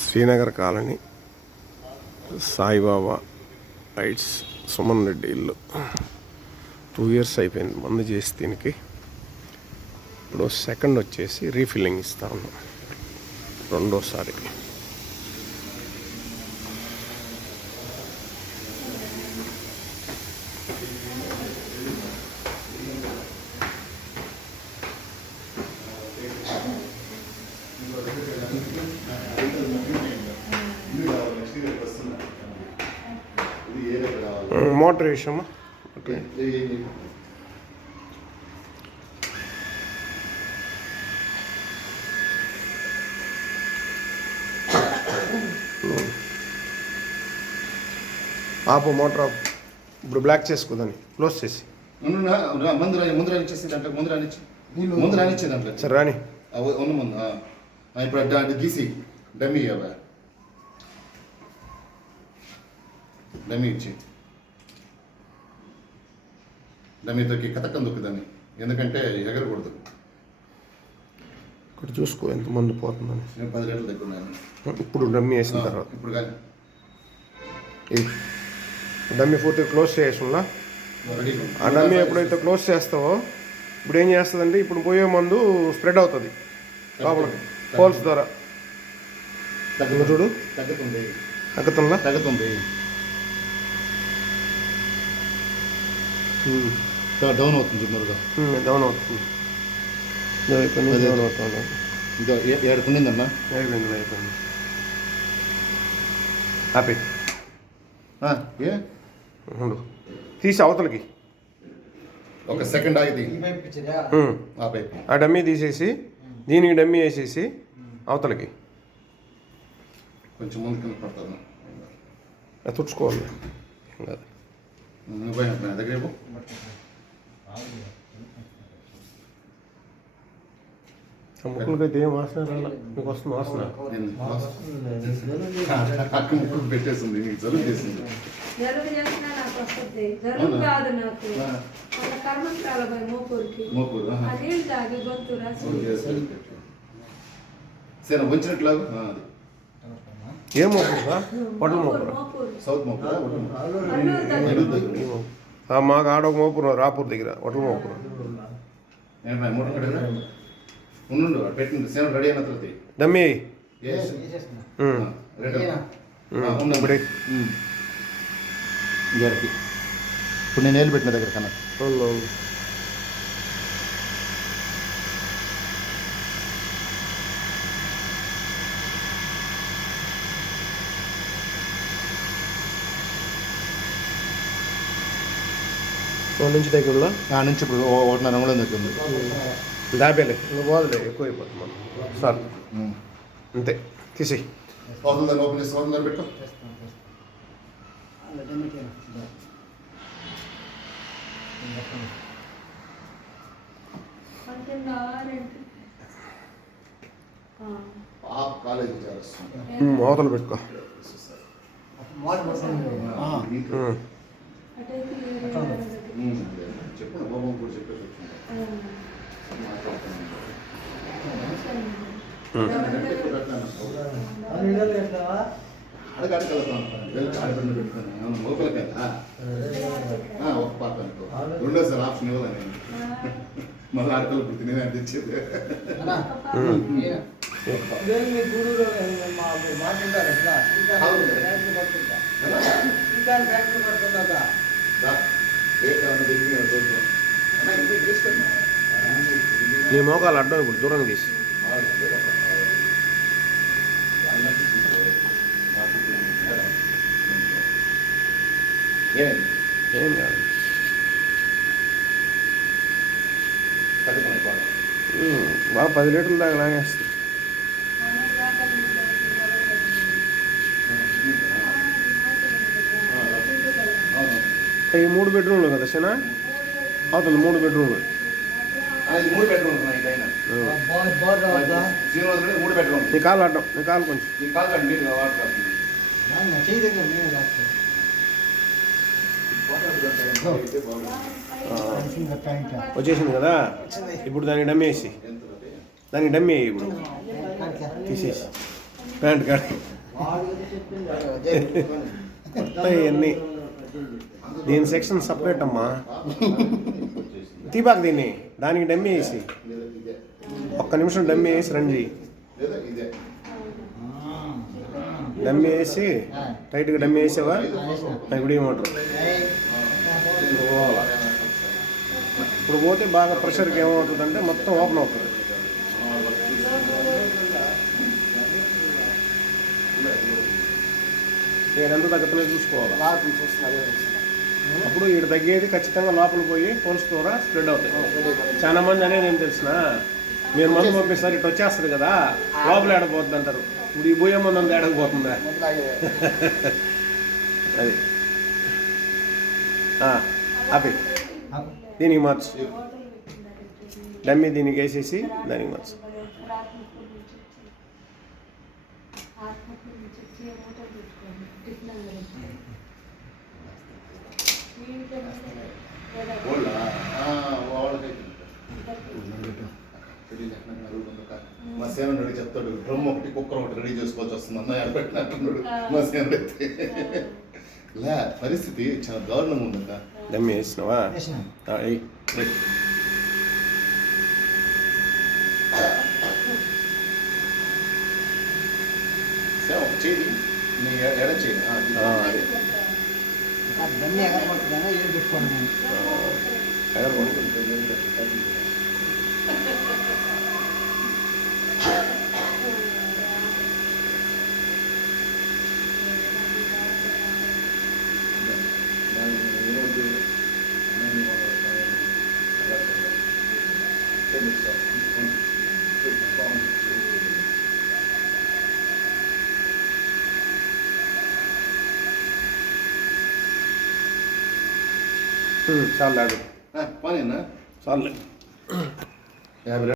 Srinagar colony Saibaba rights Suman Reddy ఇల్లు 2 years అయిపోయింది మందు చేసి దీనికి. ఇప్పుడు సెకండ్ వచ్చేసి రీఫిల్లింగ్ ఇస్తా ఉన్నాం రెండోసారి. మోటార్ వేసామా? ఓకే. ఆపు మోటార్ ఆపు. ఇప్పుడు బ్లాక్ చేసుకోదాన్ని క్లోజ్ చేసి ముందు రానిచ్చేసి దాంట్లో ముందు రానిచ్చే దాంట్లో సరే రాని ఉన్న ముందు ఇప్పుడు అది గీసి డమ్మీ డమ్మీ ఇచ్చి డమ్మీతోకి కథకం దొక్కుదాన్ని, ఎందుకంటే ఎగరకూడదు. ఇక్కడ చూసుకో ఎంత మంది పోతుందని. 10 లీటర్లు దగ్గర ఇప్పుడు డమ్మీ వేసిన తర్వాత ఇప్పుడు కానీ డమ్మీ పూర్తిగా క్లోజ్ చేయాల్సిందా? ఆ డమ్మీ ఎప్పుడైతే క్లోజ్ చేస్తావో ఇప్పుడు ఏం చేస్తుందంటే ఇప్పుడు పోయే మందు స్ప్రెడ్ అవుతుంది లోపలికి హోల్స్ ద్వారా. చూడు తగ్గుతుందా? డౌన్ అవుతుంది మరుగా డౌన్ అవుతుంది. డౌన్ అవుతుంది. ఇంకా ఏడుకుందన్నా అయిపోయింది. హ్యాపీ ఉండు తీసి అవతలకి ఒక సెకండ్ ఆగి ఆ డమ్మీ తీసేసి దీనికి డమ్మీ వేసేసి అవతలకి కొంచెం ముందు కింద పడుతుంది. తుడుచుకోవాలి దగ్గర ముక్కులకైతే ఏం వాసన రాలా. మీకు వస్తుంది వాసన? అక్క ముక్కులు పెట్టేసింది, నీకు జలుబు చేసింది. సరే వంచినట్లు ఏ మోపురా? వడ్ల మోపురా? సౌత్ మోపురా? మాకు ఆడ ఒక మోపురు రాపూర్ దగ్గర వడ్ల మోపురా. ఉండు పెట్టింది సేవ రెడీ అయిన తర్వాత డమ్మీ ఇప్పుడు నేను పెట్టిన దగ్గర కన్నా నుంచి దగ్గర నుంచి ఇప్పుడు 1.5 అంగుళం దగ్గర ఉంది. దాబేలే నువ్వు పోదులే, ఎక్కువ అయిపోతుంది మనం సార్. అంతే తీసి ఓపెన్ చేసి పెట్టు. అవతల పెట్టుకో. చెప్పు బాబు కూడా చెప్పేసి ఒక పాత రెండోసారి ఆప్షన్ ఇవ్వాలని మళ్ళీ ఆడకలు పుట్టి నేను తెచ్చేది. నీ మోకాలు అడ్డం ఇప్పుడు దూరంగా తీసి ఏం కాదు. బాగా 10 లీటర్ల దాకా లాగేస్తుంది. ఈ 3 బెడ్రూమ్లు కదా సేనా? అవుతుంది 3 బెడ్రూమ్లు. 3 బెడ్రూమ్ నీ కాలు అడ్డం, నీ కాలు కొంచెం వచ్చేసింది కదా. ఇప్పుడు దానికి డమ్మీ వేసి ఇప్పుడు తీసేసి ప్యాంట్ కాడ ఇవన్నీ దీని సెక్షన్ సపరేట్ అమ్మా. తీబాక దీన్ని దానికి డమ్మీ వేసి ఇదే ఒక్క నిమిషం డమ్మీ వేసి రండి. లేదా ఇదే డమ్మీ వేసి టైట్గా డమ్మీ వేసావా ఇప్పుడు మోటర్ ఇప్పుడు పోతే బాగా ప్రెషర్కి ఏమవుతుందంటే మొత్తం ఓపెన్ అవుతుంది. ఏడంతా తగ్గుతున్నా చూసుకోవాలి. అప్పుడు ఈడ తగ్గేది ఖచ్చితంగా లోపల పోయి పోల్స్ ద్వారా స్ప్రెడ్ అవుతాయి. చాలా మంది అనేది ఏం తెలిసిన మీరు మందు పంపిస్తారు ఇటు వచ్చేస్తుంది కదా లోపల ఏడపోతుంది అంటారు. ఇప్పుడు ఈ పోయే మందు అంతా ఏడకపోతుందా? అది ఆపి దీనికి మార్చు. డమ్మీ దీనికి వేసేసి దానికి మార్చు. మా సేన చెప్తాడు డ్రమ్ ఒకటి కుక్కర్ ఒకటి రెడీ చేసుకోవాల్సి వస్తుంది అన్న ఎడబెట్టినట్టున్నాడు మా సేన అయితే. లే పరిస్థితి చాలా దారుణంగా ఉందక్క. డమ్మీ వేసినావా? సేవ ఒక చేయి నీ ఎడ చేయి చాలు పని చాలు 50